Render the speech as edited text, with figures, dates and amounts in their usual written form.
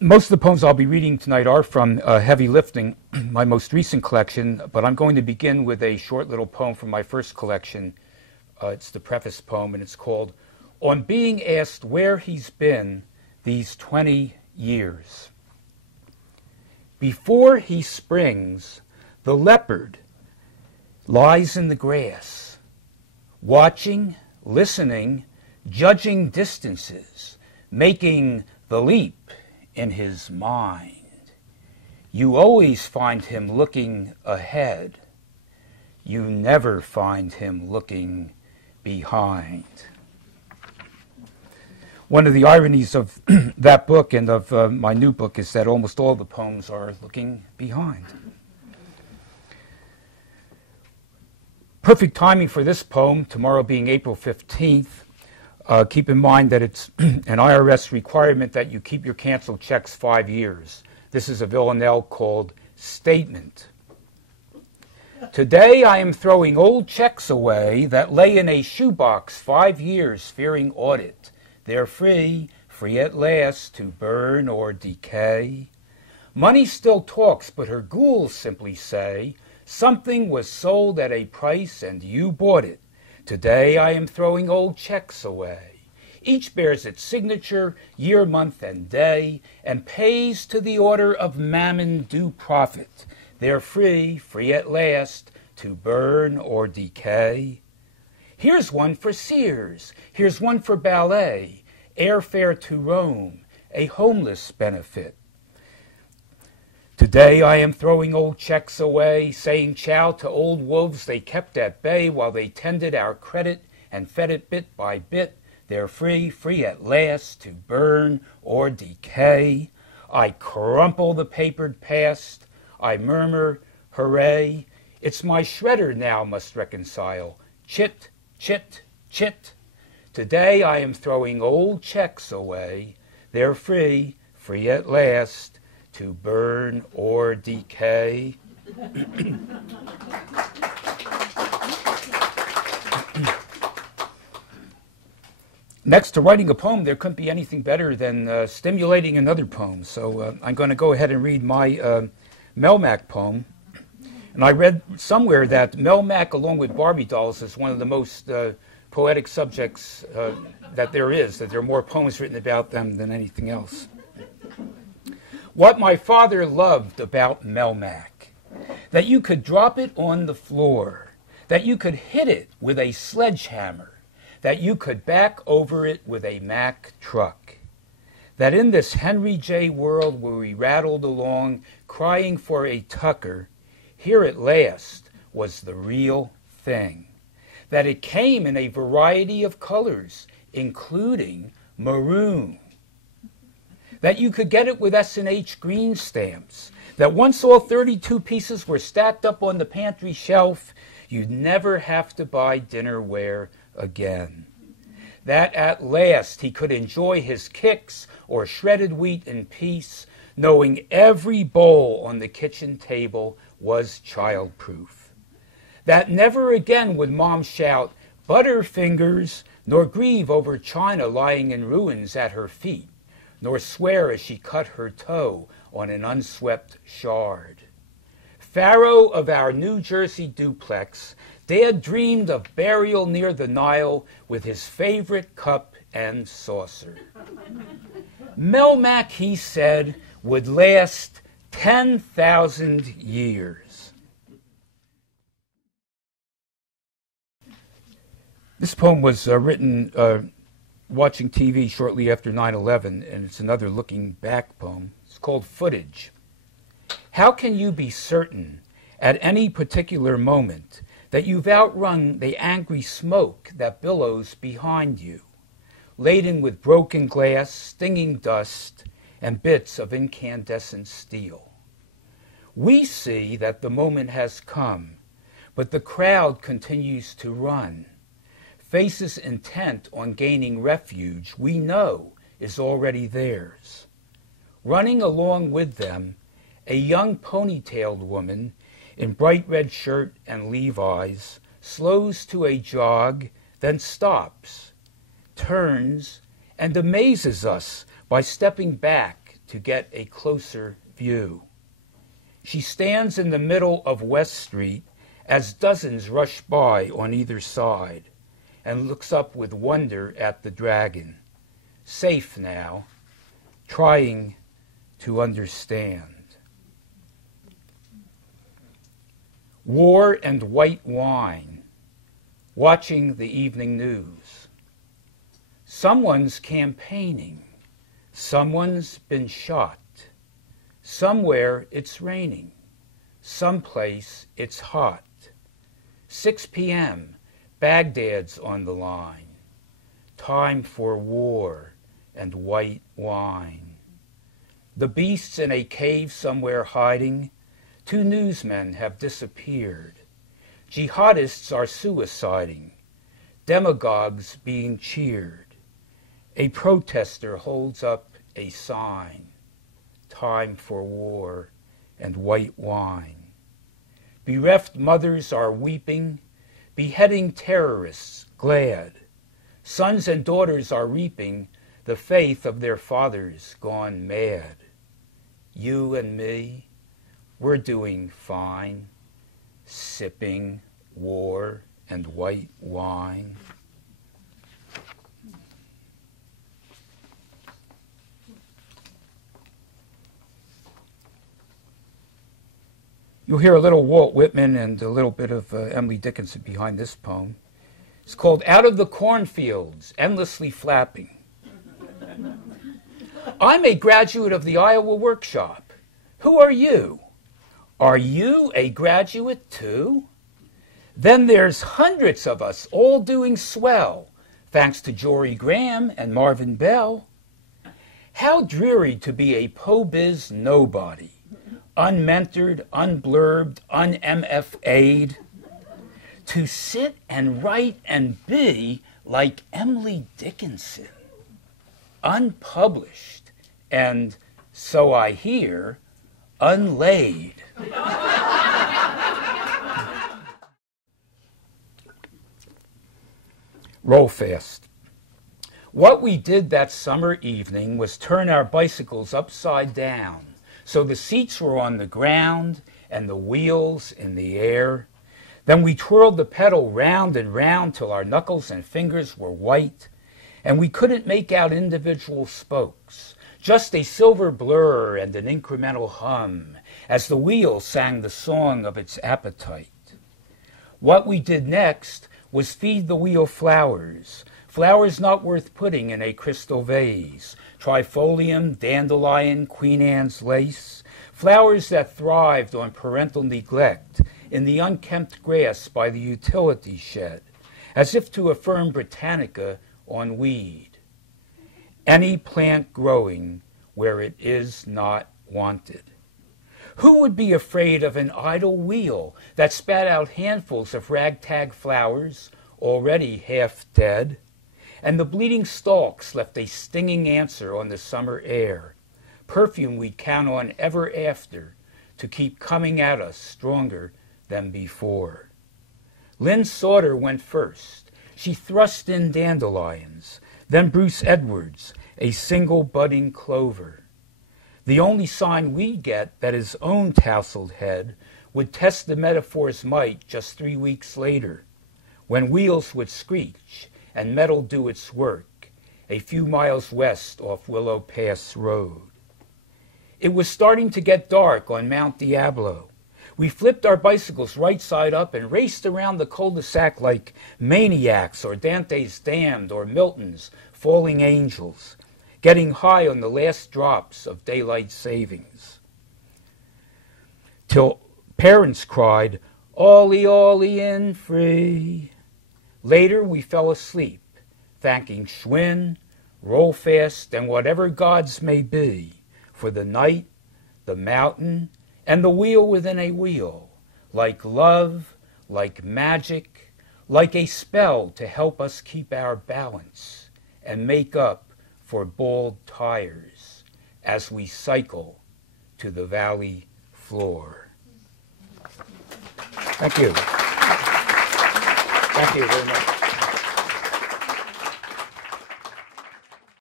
Most of the poems I'll be reading tonight are from Heavy Lifting, my most recent collection, but I'm going to begin with a short little poem from my first collection. It's the preface poem, and it's called On Being Asked Where He's Been These 20 Years. Before he springs, the leopard lies in the grass, watching, listening, judging distances, making the leap in his mind. You always find him looking ahead. You never find him looking behind. One of the ironies of that book and of my new book is that almost all the poems are looking behind. Perfect timing for this poem, tomorrow being April 15th. Keep in mind that it's an IRS requirement that you keep your canceled checks 5 years. This is a villanelle called Statement. Today I am throwing old checks away that lay in a shoebox 5 years fearing audit. They're free, free at last to burn or decay. Money still talks, but her ghouls simply say, something was sold at a price and you bought it. Today I am throwing old checks away. Each bears its signature, year, month, and day, and pays to the order of mammon due profit. They're free, free at last, to burn or decay. Here's one for Sears, here's one for ballet, airfare to Rome, a homeless benefit. Today I am throwing old checks away, saying ciao to old wolves they kept at bay while they tended our credit and fed it bit by bit. They're free, free at last to burn or decay. I crumple the papered past. I murmur, hooray. It's my shredder now must reconcile. Chit, chit, chit. Today I am throwing old checks away. They're free, free at last, to burn or decay. Next to writing a poem, there couldn't be anything better than stimulating another poem. So I'm going to go ahead and read my Melmac poem. And I read somewhere that Melmac, along with Barbie dolls, is one of the most poetic subjects that there is, that there are more poems written about them than anything else. What my father loved about Melmac, that you could drop it on the floor, that you could hit it with a sledgehammer, that you could back over it with a Mack truck, that in this Henry J. world where we rattled along crying for a tucker, here at last was the real thing, that it came in a variety of colors, including maroon, that you could get it with S&H green stamps, that once all 32 pieces were stacked up on the pantry shelf, you'd never have to buy dinnerware again. That at last he could enjoy his kicks or shredded wheat in peace, knowing every bowl on the kitchen table was childproof. That never again would Mom shout, "Butterfingers," nor grieve over china lying in ruins at her feet, nor swear as she cut her toe on an unswept shard. Pharaoh of our New Jersey duplex, Dad dreamed of burial near the Nile with his favorite cup and saucer. Melmac, he said, would last 10,000 years. This poem was written watching TV shortly after 9/11, and it's another looking back poem. It's called Footage. How can you be certain at any particular moment that you've outrun the angry smoke that billows behind you, laden with broken glass, stinging dust, and bits of incandescent steel? We see that the moment has come, but the crowd continues to run. Faces intent on gaining refuge we know is already theirs. Running along with them, a young ponytailed woman in bright red shirt and Levi's slows to a jog, then stops, turns, and amazes us by stepping back to get a closer view. She stands in the middle of West Street as dozens rush by on either side and looks up with wonder at the dragon, safe now, trying to understand. War and white wine, watching the evening news. Someone's campaigning, someone's been shot. Somewhere it's raining, someplace it's hot. 6 p.m., Baghdad's on the line. Time for war and white wine. The beasts in a cave somewhere hiding. 2 newsmen have disappeared. Jihadists are suiciding. Demagogues being cheered. A protester holds up a sign. Time for war and white wine. Bereft mothers are weeping, beheading terrorists glad. Sons and daughters are reaping the faith of their fathers gone mad. You and me, we're doing fine, sipping war and white wine. You'll hear a little Walt Whitman and a little bit of Emily Dickinson behind this poem. It's called Out of the Cornfields, Endlessly Flapping. I'm a graduate of the Iowa Workshop. Who are you? Are you a graduate too? Then there's hundreds of us all doing swell, thanks to Jory Graham and Marvin Bell. How dreary to be a po-biz nobody. Unmentored, unblurbed, un-MFA'd, to sit and write and be like Emily Dickinson, unpublished, and, so I hear, unlaid. Roll fast. What we did that summer evening was turn our bicycles upside down, so the seats were on the ground and the wheels in the air. Then we twirled the pedal round and round till our knuckles and fingers were white, and we couldn't make out individual spokes, just a silver blur and an incremental hum as the wheel sang the song of its appetite. What we did next was feed the wheel flowers, flowers not worth putting in a crystal vase, trifolium, dandelion, Queen Anne's lace, flowers that thrived on parental neglect in the unkempt grass by the utility shed, as if to affirm Britannica on weed. Any plant growing where it is not wanted. Who would be afraid of an idle wheel that spat out handfuls of ragtag flowers, already half dead? And the bleeding stalks left a stinging answer on the summer air, perfume we'd count on ever after to keep coming at us stronger than before. Lynn Sauter went first. She thrust in dandelions, then Bruce Edwards, a single budding clover. The only sign we'd get that his own tousled head would test the metaphor's might just 3 weeks later, when wheels would screech and metal do its work, a few miles west off Willow Pass Road. It was starting to get dark on Mount Diablo. We flipped our bicycles right side up and raced around the cul-de-sac like maniacs, or Dante's Damned, or Milton's Falling Angels, getting high on the last drops of daylight savings. Till parents cried, "Ollie, Ollie, in free." Later we fell asleep, thanking Schwinn, Roll Fast, and whatever gods may be for the night, the mountain, and the wheel within a wheel, like love, like magic, like a spell to help us keep our balance and make up for bald tires as we cycle to the valley floor. Thank you. Thank you very much.